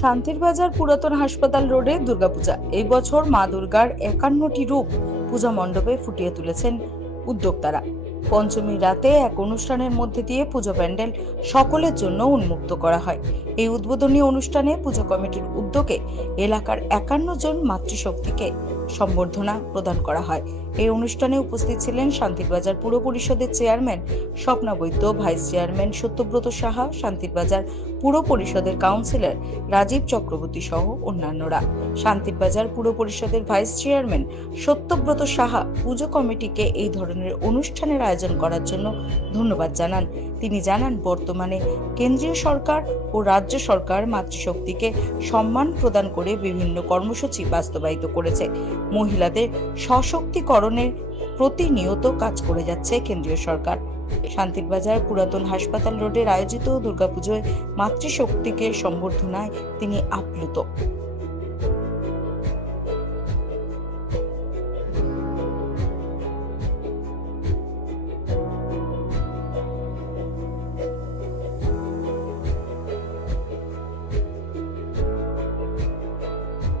শান্তির বাজার পুরাতন হাসপাতাল রোডে দুর্গাপূজা। এই বছর মা দুর্গার একান্নটি রূপ পূজা মণ্ডপে ফুটিয়ে তুলেছেন উদ্যোক্তারা। পঞ্চমী রাতে এক অনুষ্ঠানের মধ্যে দিয়ে পুজো প্যান্ডেল সকলের জন্য উন্মুক্ত করা হয়। এই উদ্বোধনী অনুষ্ঠানে পুজো কমিটির উদ্যোগে এলাকার একান্ন জন মাতৃশক্তিকে সম্বর্ধনা প্রদান করা হয়। এই অনুষ্ঠানে উপস্থিত ছিলেন শান্তিরবাজার পুর পরিষদের chairman Swapna Baidya, vice chairman Satyabrata Saha, Shantirbazar পুর পরিষদের কাউন্সিলর রাজীব চক্রবর্তী সহ অন্যান্যরা। শান্তিরবাজার পুর পরিষদের ভাইস চেয়ারম্যান সত্যব্রত সাহা পুজো কমিটিকে এই ধরনের অনুষ্ঠানের আয়োজন করার জন্য ধন্যবাদ জানান। তিনি জানান, বর্তমানে কেন্দ্রীয় সরকার ও রাজ্য সরকার মাতৃশক্তিকে সম্মান প্রদান করে বিভিন্ন কর্মসূচি বাস্তবায়িত করেছে। মহিলাদের সশক্তিকরণের প্রতিনিয়ত কাজ করে যাচ্ছে কেন্দ্রীয় সরকার। শান্তিরবাজার পুরাতন হাসপাতাল রোডের আয়োজিত দুর্গাপুজোয় মাতৃশক্তিকে সম্বর্ধনায় তিনি আপ্লুত।